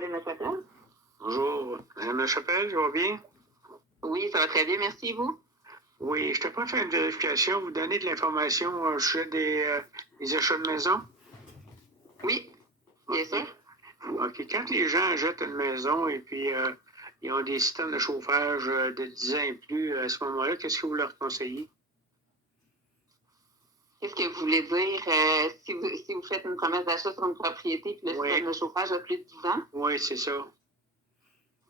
Madame Lachapelle? Bonjour, Madame Lachapelle, ça va bien? Oui, ça va très bien, merci, vous? Oui, je t'ai pas fait une vérification, vous donnez de l'information au sujet des achats de maison? Oui, bien sûr. OK. Quand les gens achètent une maison et puis ils ont des systèmes de chauffage de 10 ans et plus, à ce moment-là, qu'est-ce que vous leur conseillez? Qu'est-ce que vous voulez dire si vous faites une promesse d'achat sur une propriété puis le système de chauffage a plus de 10 ans? Oui, c'est ça.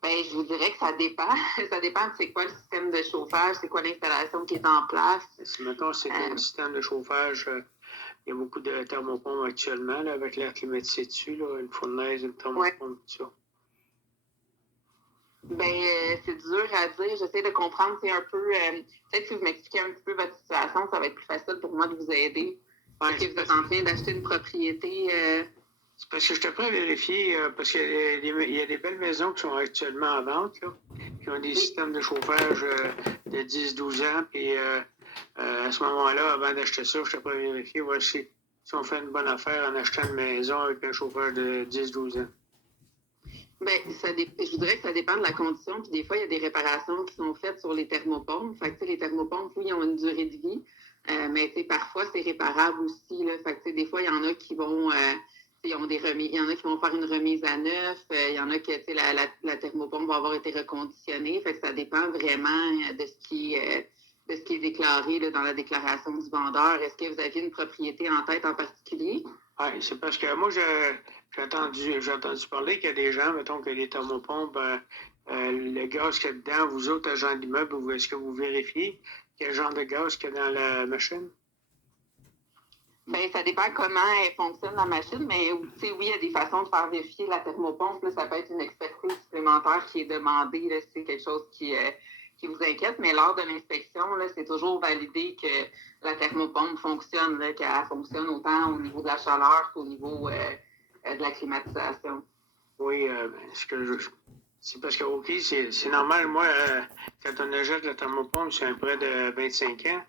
Ben, je vous dirais que ça dépend. Ça dépend de c'est quoi le système de chauffage, c'est quoi l'installation qui est en place. Si, mettons, c'est un système de chauffage, il y a beaucoup de thermopompes actuellement, là, avec l'air climatisé dessus, là, une fournaise, une thermopompe, tout ça. Ben, c'est dur à dire. J'essaie de comprendre, c'est un peu... peut-être si vous m'expliquez un petit peu votre situation, ça va être plus facile pour moi de vous aider. Est-ce que vous êtes en train d'acheter une propriété... C'est parce que je te prends à vérifier, parce qu'il y a des belles maisons qui sont actuellement en vente, là, qui ont des systèmes de chauffage de 10-12 ans, puis à ce moment-là, avant d'acheter ça, je te prends à vérifier, voici si on fait une bonne affaire en achetant une maison avec un chauffage de 10-12 ans. Ben, je voudrais que ça dépend de la condition. Puis des fois, il y a des réparations qui sont faites sur les thermopompes. Fait que, les thermopompes, oui, ils ont une durée de vie. Mais parfois, c'est réparable aussi. Là. Fait que, des fois, il y en a qui vont... ils ont des remises, il y en a qui vont faire une remise à neuf. Il y en a qui, la thermopompe va avoir été reconditionnée. Fait que ça dépend vraiment de ce qui est déclaré là, dans la déclaration du vendeur. Est-ce que vous aviez une propriété en tête en particulier? Oui, c'est parce que moi, j'ai entendu parler qu'il y a des gens, mettons que les thermopompes, le gaz qu'il y a dedans, vous autres agents d'immeuble, est-ce que vous vérifiez quel genre de gaz qu'il y a dans la machine? Bien, ça dépend comment elle fonctionne la machine, mais oui, il y a des façons de faire vérifier la thermopompe. Là, ça peut être une expertise supplémentaire qui est demandée là, si c'est quelque chose qui vous inquiète, mais lors de l'inspection, c'est toujours validé que la thermopompe fonctionne, qu'elle fonctionne autant au niveau de la chaleur qu'au niveau de la climatisation. Oui, c'est parce que, OK, c'est normal. Moi, quand on achète la thermopompe, c'est un prêt de 25 ans.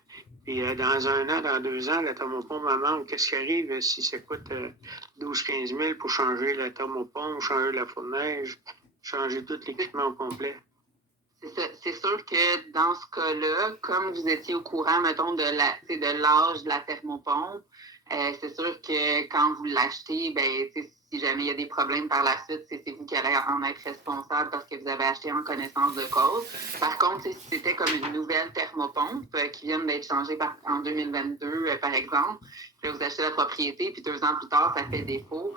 Puis dans 1 an, dans 2 ans, la thermopompe me manque. Qu'est-ce qui arrive si ça coûte 12-15 000 pour changer la thermopompe, changer la fournaise, changer tout l'équipement au complet? C'est sûr que dans ce cas-là, comme vous étiez au courant, mettons, de l'âge de la thermopompe, c'est sûr que quand vous l'achetez, ben, si jamais il y a des problèmes par la suite, c'est vous qui allez en être responsable parce que vous avez acheté en connaissance de cause. Par contre, si c'était comme une nouvelle thermopompe qui vient d'être changée en 2022, par exemple, puis là, vous achetez la propriété, puis 2 ans plus tard, ça fait défaut.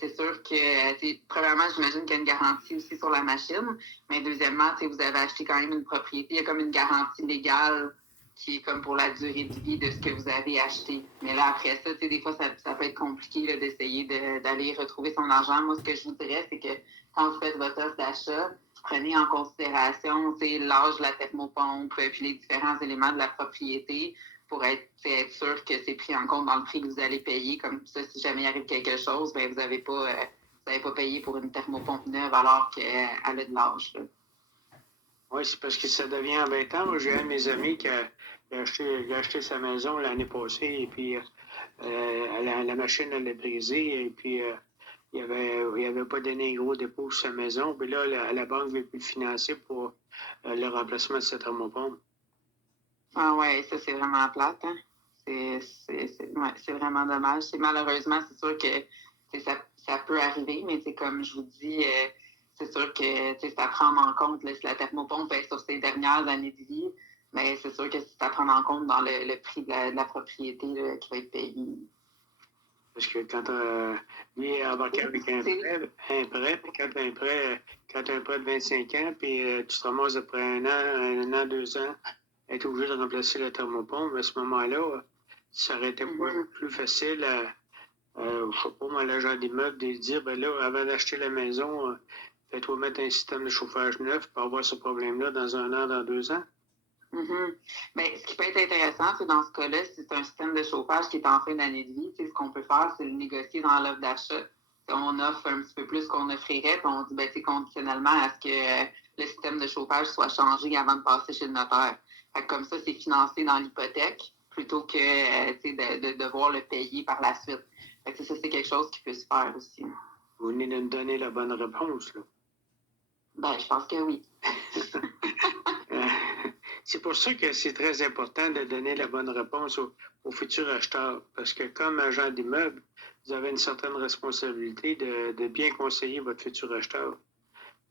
C'est sûr que, premièrement, j'imagine qu'il y a une garantie aussi sur la machine, mais deuxièmement, vous avez acheté quand même une propriété, il y a comme une garantie légale qui est comme pour la durée de vie de ce que vous avez acheté. Mais là, après ça, des fois, ça peut être compliqué là, d'essayer d'aller retrouver son argent. Moi, ce que je vous dirais, c'est que quand vous faites votre offre d'achat, prenez en considération l'âge de la thermopompe, puis les différents éléments de la propriété pour être sûr que c'est pris en compte dans le prix que vous allez payer. Comme ça, si jamais il arrive quelque chose, ben, vous n'avez pas payé pour une thermopompe neuve alors qu'elle a de l'âge. Oui, c'est parce que ça devient embêtant. Moi, j'ai un de mes amis qui a acheté sa maison l'année passée et puis la machine, elle a brisé et puis il avait pas donné un gros dépôt sur sa maison. Puis là, la banque ne veut plus le financer pour le remplacement de cette thermopompe. Ah ouais, ça c'est vraiment plate, hein? C'est vraiment dommage. Malheureusement, c'est sûr que ça peut arriver, mais comme je vous dis, c'est sûr que c'est à prendre en compte là, si la thermopompe est sur ses dernières années de vie, mais c'est sûr que c'est à prendre en compte dans le prix de la propriété là, qui va être payé. Parce que quand lui est embarqué avec un prêt, puis quand tu as un prêt de 25 ans, puis tu te ramasses après 1 an, 2 ans, être obligé de remplacer la thermopompe, à ce moment-là, ça aurait été plus facile je sais pas, moi, l'agent d'immeuble, de dire, ben là, avant d'acheter la maison, fais-toi mettre un système de chauffage neuf pour avoir ce problème-là dans 1 an, dans 2 ans. Mm-hmm. Bien, ce qui peut être intéressant, c'est dans ce cas-là, si c'est un système de chauffage qui est en fin d'année de vie, ce qu'on peut faire, c'est le négocier dans l'offre d'achat. On offre un petit peu plus qu'on offrirait, puis on dit, ben, conditionnellement à ce que le système de chauffage soit changé avant de passer chez le notaire. Fait que comme ça, c'est financé dans l'hypothèque plutôt que de devoir le payer par la suite. Fait que ça, c'est quelque chose qui peut se faire aussi. Vous venez de me donner la bonne réponse, là. Ben, je pense que oui. C'est pour ça que c'est très important de donner la bonne réponse aux futurs acheteurs. Parce que comme agent d'immeuble, vous avez une certaine responsabilité de bien conseiller votre futur acheteur.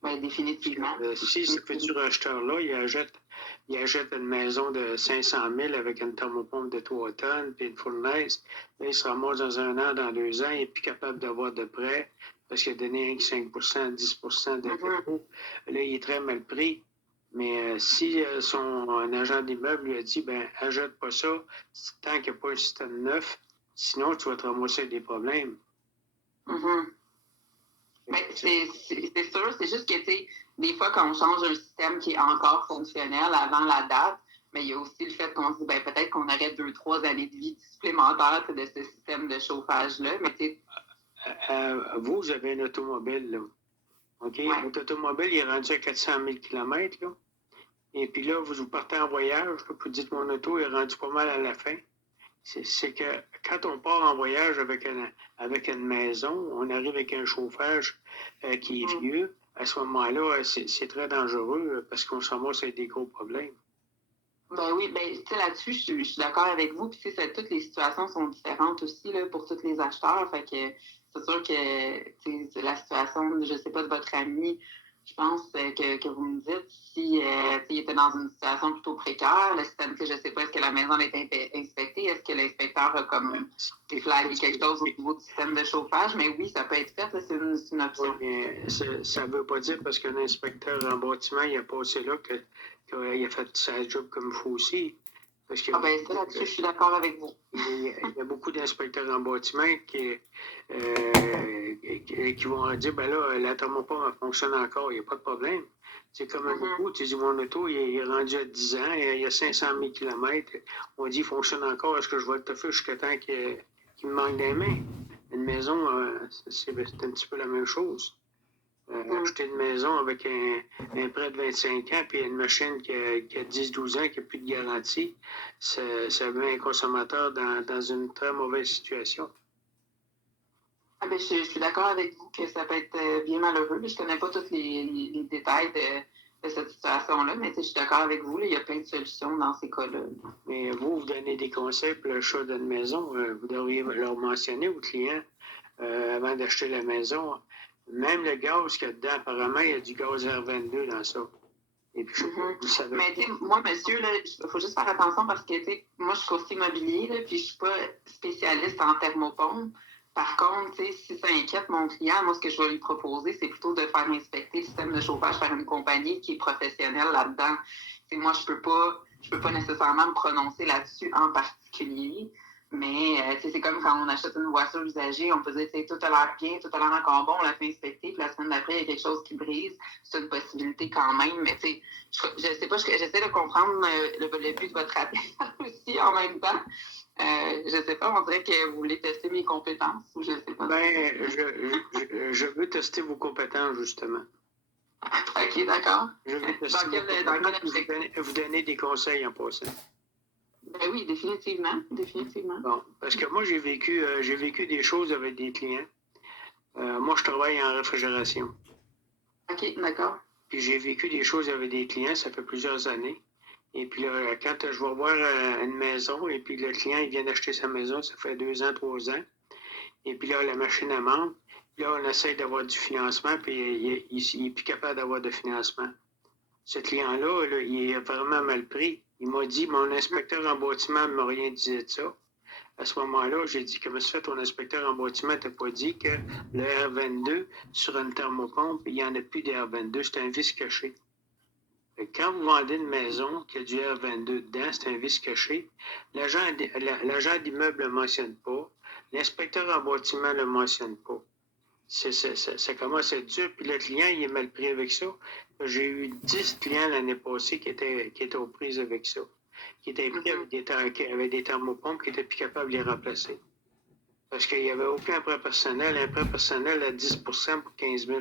Ben, définitivement. Si ce futur acheteur-là, il achète une maison de 500 000 avec une thermopompe de 3 tonnes puis une fournaise, là, il se ramasse dans 1 an, dans 2 ans, il n'est plus capable d'avoir de prêt parce qu'il a donné 5 10 de dépôt. Là, il est très mal pris. Mais si son agent d'immeuble lui a dit, ben, achète pas ça tant qu'il n'y a pas un système neuf, sinon tu vas te ramasser avec des problèmes. Ben, c'est sûr, c'est juste que, tu sais, des fois, quand on change un système qui est encore fonctionnel avant la date, mais il y a aussi le fait qu'on se dit, ben, peut-être qu'on aurait 2-3 années de vie supplémentaires de ce système de chauffage-là, mais tu sais... vous avez une automobile, là. OK? Ouais. Votre automobile, il est rendu à 400 000 km, là. Et puis là, vous partez en voyage, là, puis vous dites, mon auto est rendu pas mal à la fin. C'est que quand on part en voyage avec une maison, on arrive avec un chauffage qui est vieux. À ce moment-là, c'est très dangereux parce qu'on se ramasse avec des gros problèmes. Ben oui, ben, tu sais, là-dessus, je suis d'accord avec vous. Puis, tu sais, toutes les situations sont différentes aussi là, pour tous les acheteurs. Fait que c'est sûr que, tu sais, la situation, je sais pas, de votre ami, je pense que vous me dites, si il était dans une situation plutôt précaire, le système, que je sais pas, est-ce que la maison a été inspectée, est-ce que l'inspecteur a comme flagué quelque chose au niveau du système de chauffage, mais oui, ça peut être fait, c'est une option. Oui, mais ça ne veut pas dire parce qu'un inspecteur en bâtiment, il a passé là qu'il a fait sa job comme il faut aussi. Parce que, ben ça, là-dessus, je suis d'accord avec vous. Il y a beaucoup d'inspecteurs en bâtiment qui vont dire, ben là, la thermopompe fonctionne encore, il n'y a pas de problème. C'est comme un auto, tu dis, mon auto, il est rendu à 10 ans, il y a 500 000 km, on dit, il fonctionne encore, est-ce que je vais le toffer jusqu'à temps qu'il me manque des mains? Une maison, c'est un petit peu la même chose. Acheter une maison avec un prêt de 25 ans puis une machine qui a 10-12 ans, qui n'a plus de garantie, ça met un consommateur dans une très mauvaise situation. Ah ben, je suis d'accord avec vous que ça peut être bien malheureux. Je ne connais pas tous les détails de cette situation-là, mais je suis d'accord avec vous. Là, il y a plein de solutions dans ces cas-là. Mais vous donnez des conseils pour l'achat d'une maison. Vous devriez leur mentionner aux clients avant d'acheter la maison. Même le gaz qu'il y a dedans, apparemment, il y a du gaz R22 dans ça. Et puis, vous savez. Mais moi, monsieur, il faut juste faire attention parce que moi, je suis courtier immobilier, là, puis je ne suis pas spécialiste en thermopompe. Par contre, si ça inquiète mon client, moi, ce que je vais lui proposer, c'est plutôt de faire inspecter le système de chauffage par une compagnie qui est professionnelle là-dedans. Moi, je peux pas nécessairement me prononcer là-dessus en particulier. Mais c'est comme quand on achète une voiture usagée, on peut dire tout a l'air bien, tout a l'air encore bon, on l'a fait inspecter, puis la semaine d'après, il y a quelque chose qui brise. C'est une possibilité quand même, mais je sais pas, j'essaie de comprendre le but de votre appel aussi en même temps. Je sais pas, on dirait que vous voulez tester mes compétences ou je sais pas. Ben, je veux tester vos compétences, justement. OK, d'accord. Je veux tester vous donner des conseils en passant. Ben oui, définitivement. Bon, parce que moi, j'ai vécu des choses avec des clients. Moi, je travaille en réfrigération. OK, d'accord. Puis j'ai vécu des choses avec des clients, ça fait plusieurs années. Et puis là, quand je vais voir une maison, et puis le client, il vient d'acheter sa maison, ça fait 2 ans, 3 ans. Et puis là, la machine, elle manque. Là, on essaie d'avoir du financement, puis il n'est plus capable d'avoir de financement. Ce client-là, là, il est vraiment mal pris. Il m'a dit, mon inspecteur en bâtiment ne m'a rien dit de ça. À ce moment-là, j'ai dit, comment se fait ton inspecteur en bâtiment t'a pas dit que le R22 sur une thermopompe, il n'y en a plus de R22, c'est un vice caché. Quand vous vendez une maison qui a du R22 dedans, c'est un vice caché. L'agent d'immeuble ne le mentionne pas. L'inspecteur en bâtiment ne le mentionne pas. Ça commence à être dur, puis le client, il est mal pris avec ça. J'ai eu 10 clients l'année passée qui étaient aux prises avec ça, qui étaient pris avec des thermopompes qui n'étaient plus capables de les remplacer. Parce qu'il n'y avait aucun prêt personnel. Un prêt personnel à 10 pour 15 000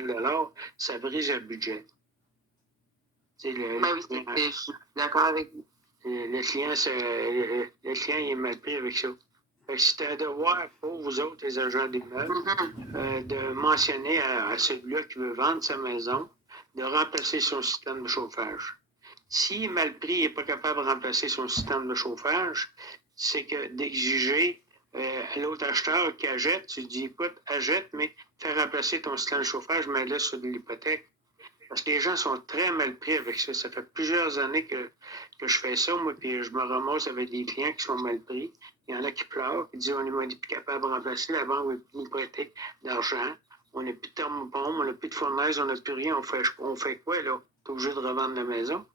ça brise le budget. Oui, je suis d'accord avec vous. Le client, il est mal pris avec ça. C'est un devoir pour vous autres, les agents d'immeuble, de mentionner à celui-là qui veut vendre sa maison de remplacer son système de chauffage. S'il est mal pris, il n'est pas capable de remplacer son système de chauffage, c'est que d'exiger à l'autre acheteur qui achète, tu dis, écoute, achète, mais fais remplacer ton système de chauffage, mets-le sur de l'hypothèque. Parce que les gens sont très mal pris avec ça. Ça fait plusieurs années que je fais ça, moi, puis je me ramasse avec des clients qui sont mal pris. Il y en a qui pleurent, qui disent, on n'est plus capable de remplacer, la banque ne veut plus nous prêter d'argent. On n'a plus de thermopompe, on n'a plus de fournaise, on n'a plus rien. On fait quoi, là? Tu es obligé de revendre la maison.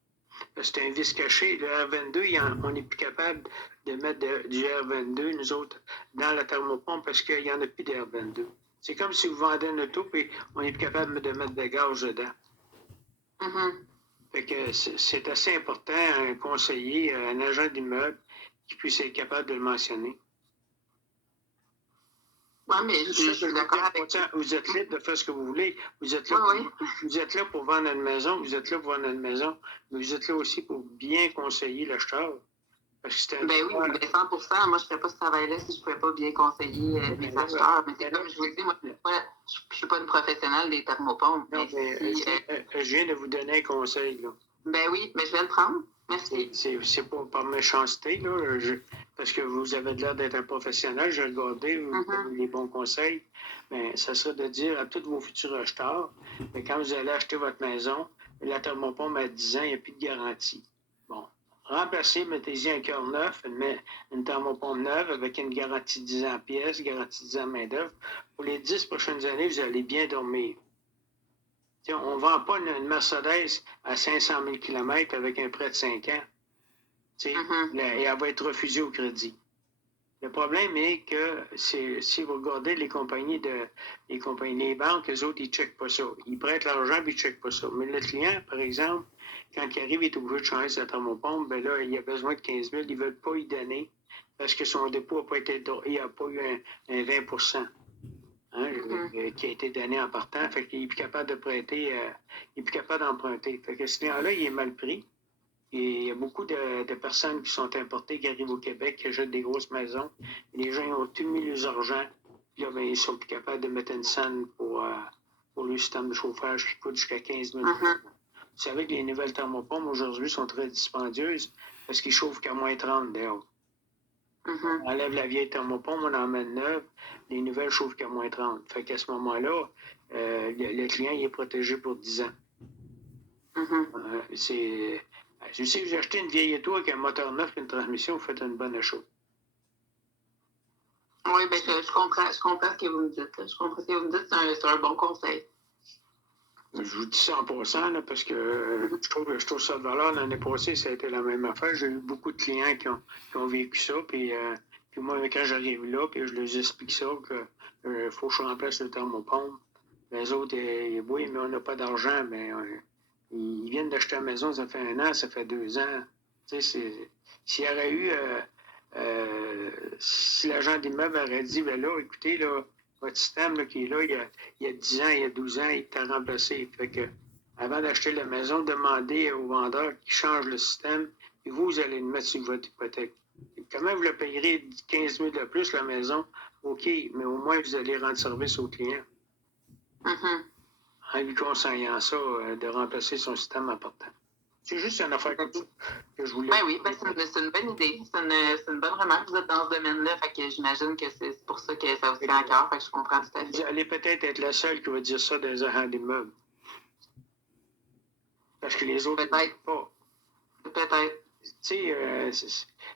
C'est un vice caché. Le R22, on n'est plus capable de mettre du R22, nous autres, dans la thermopompe parce qu'il n'y en a plus de R22. C'est comme si vous vendez une auto et on n'est plus capable de mettre de gaz dedans. Fait que c'est assez important, un conseiller, un agent d'immeuble qui puisse être capable de le mentionner. Oui, mais je suis d'accord avec toi. Vous êtes libre de faire ce que vous voulez. Vous êtes là, pour vendre une maison, mais vous êtes là aussi pour bien conseiller l'acheteur. Oui, mais 100%. Moi, je ne ferais pas ce travail-là si je ne pouvais pas bien conseiller mes acheteurs. Mais c'est comme je vous dis, moi, je ne suis pas une professionnelle des thermopompes. Je viens de vous donner un conseil, là. Ben oui, mais je vais le prendre. Merci. C'est pas par méchanceté, là, parce que vous avez l'air d'être un professionnel, je vais regarder, vous donnez les bons conseils. Mais ça serait de dire à tous vos futurs acheteurs, mais quand vous allez acheter votre maison, la thermopompe à 10 ans, il n'y a plus de garantie. Bon. Remplacez, mettez-y un cœur neuf, une thermopompe neuve avec une garantie de 10 ans pièce, garantie de 10 ans main-d'œuvre. Pour les 10 prochaines années, vous allez bien dormir. T'sais, on ne vend pas une Mercedes à 500 000 km avec un prêt de 5 ans. Et elle va être refusée au crédit. Le problème est que si vous regardez les compagnies, les banques, eux autres, ils ne checkent pas ça. Ils prêtent l'argent et ils ne checkent pas ça. Mais le client, par exemple, quand il arrive, il est obligé de changer sa thermopompe, ben là, il a besoin de 15 000, ils ne veulent pas y donner parce que son dépôt n'a pas été, il n'a pas eu un 20 qui a été donné en partant. Fait qu'il n'est plus capable de prêter, il n'est plus capable d'emprunter. Fait que ce client-là, il est mal pris. Et il y a beaucoup de personnes qui sont importées, qui arrivent au Québec, qui achètent des grosses maisons. Et les gens ils ont tout mis leurs argent. Puis là, ben, ils sont plus capables de mettre une scène pour le système de chauffage qui coûte jusqu'à 15 000 $. Vous savez que les nouvelles thermopompes aujourd'hui sont très dispendieuses parce qu'ils chauffent qu'à moins 30 dehors. On enlève la vieille thermopompe, on en met une neuve, les nouvelles chauffent qu'à moins 30. Fait qu'à ce moment-là, le client il est protégé pour 10 ans. Je sais que vous achetez une vieille auto avec un moteur neuf et une transmission, vous faites une bonne achat. Oui, bien, je comprends ce que vous me dites. Je comprends ce que vous me dites, c'est un bon conseil. Je vous dis ça en passant, là, parce que je trouve ça de valeur. L'année passée, ça a été la même affaire. J'ai eu beaucoup de clients qui ont vécu ça. Puis moi, quand j'arrive là, puis je leur explique ça, que faut que je remplace le thermopompe. Les autres, oui, mais on n'a pas d'argent. Mais ils viennent d'acheter la maison, ça fait 1 an, ça fait 2 ans. Tu sais, s'il y aurait eu... si l'agent d'immeuble aurait dit, ben là, écoutez, là, votre système là, qui est là, il y a 10 ans, il y a 12 ans, il t'a remplacé. Fait que, avant d'acheter la maison, demandez au vendeur qu'il change le système et vous allez le mettre sur votre hypothèque. Et comment vous le payerez 15 000 de plus la maison? OK, mais au moins vous allez rendre service au client. En lui conseillant ça, de remplacer son système en partant. C'est juste une affaire comme ça que je voulais. Ben oui, c'est une bonne idée. C'est une bonne remarque. Vous êtes dans ce domaine-là, fait que j'imagine que c'est pour ça que ça vous tient à cœur, fait que je comprends tout à fait. Vous allez peut-être être la seule qui va dire ça des agents d'immeuble. Parce que les autres peut-être pas. Peut-être. Tu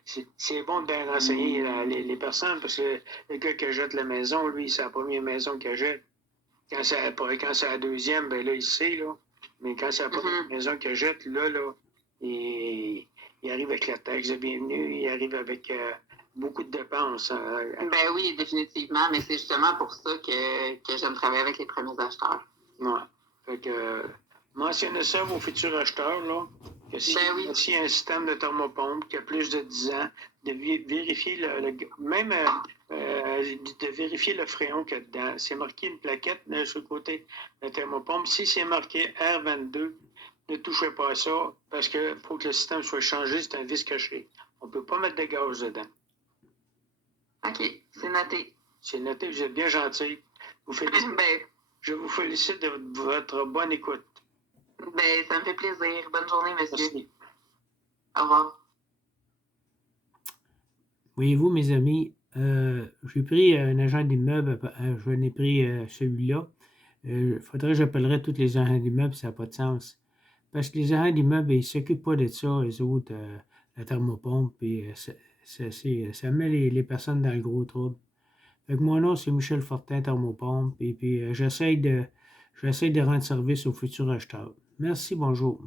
sais, c'est bon de bien renseigner les personnes, parce que le gars qui jette la maison, lui, c'est la première maison qu'il jette. Quand c'est la deuxième, ben là, il sait, là. Mais quand c'est la première maison qu'il jette, là, il arrive avec la taxe de bienvenue, il arrive avec beaucoup de dépenses. Ben oui, définitivement, mais c'est justement pour ça que j'aime travailler avec les premiers acheteurs. Ouais. Fait que mentionnez ça à vos futurs acheteurs, là. Que s'il y a un système de thermopompe qui a plus de 10 ans, de vérifier de vérifier le fréon qu'il y a dedans. C'est marqué une plaquette sur le côté de la thermopompe. Si c'est marqué R22, ne touchez pas à ça parce que faut que le système soit changé, c'est un vice caché. On ne peut pas mettre de gaz dedans. OK, c'est noté. C'est noté, vous êtes bien gentil. Je vous félicite de votre bonne écoute. Ça me fait plaisir. Bonne journée, monsieur. Merci. Au revoir. Voyez-vous, mes amis, j'ai pris un agent d'immeuble, je n'ai pris celui-là. Il faudrait que j'appellerais tous les agents d'immeuble, ça n'a pas de sens. Parce que les agents d'immeuble, ils ne s'occupent pas de ça, les autres, la thermopompe, et ça met les personnes dans le gros trouble. Fait que mon nom, c'est Michel Fortin, thermopompe, et puis j'essaie de rendre service aux futurs acheteurs. Merci, bonjour.